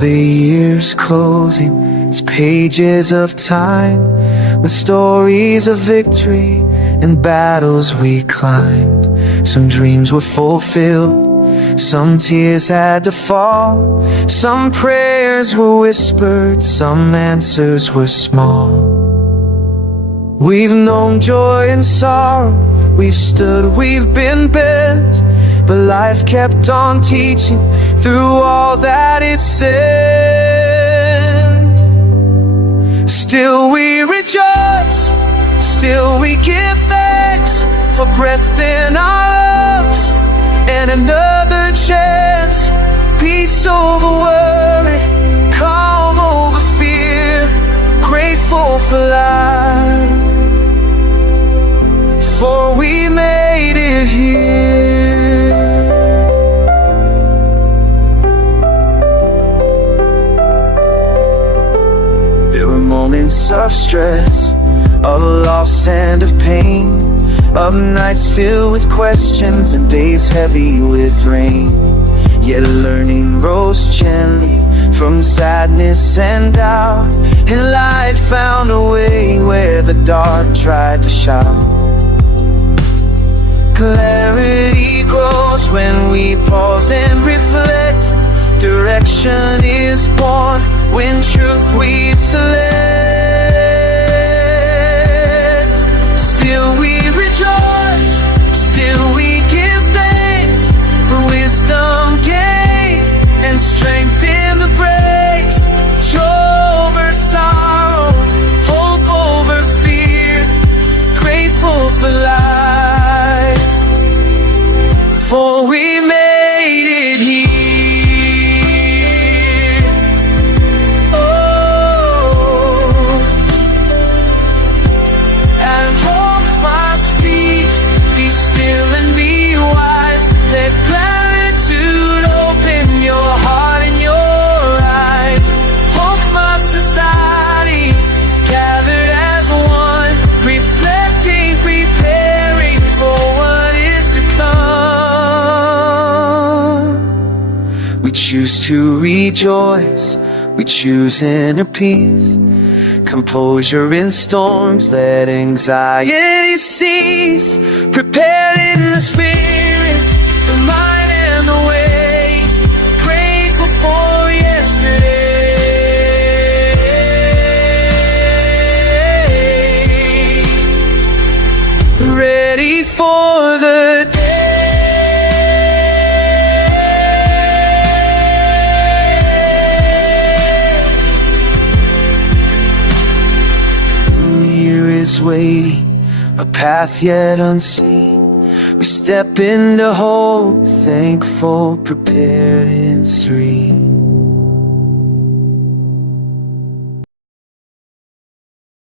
Another year's closing its pages of time, with stories of victory and battles we climbed. Some dreams were fulfilled, some tears had to fall, some prayers were whispered, some answers were small. We've known joy and sorrow, we've stood, we've been bent, but life kept on teaching through all that it sent. Still we rejoice, still we give thanks for breath in our lungs and another chance. Peace over worry, calm over fear, grateful for life, for we made it here. There were moments of stress, of loss and of pain, of nights filled with questions and days heavy with rain. Yet learning rose gently from sadness and doubt, and light found a way where the dark tried to shout. Clarity grows when we pause and reflect. Direction is born when truth we select. Still we rejoice, still we give thanks for wisdom gained and strength in the breaks. Joy over sorrow, hope over fear, grateful for life, for we made it here. Oh, and Chokhmah speak, be still and be wise. Let gratitude open your heart and your eyes. Chokhmah Society, gathered as one, reflecting, preparing for what is to come. We choose to rejoice, we choose inner peace, composure in storms, let anxiety cease. Prepared in the spirit, the mind and the way, grateful for yesterday, ready for the day. New year is waiting, a path yet unseen. We step into hope, thankful, prepared and serene.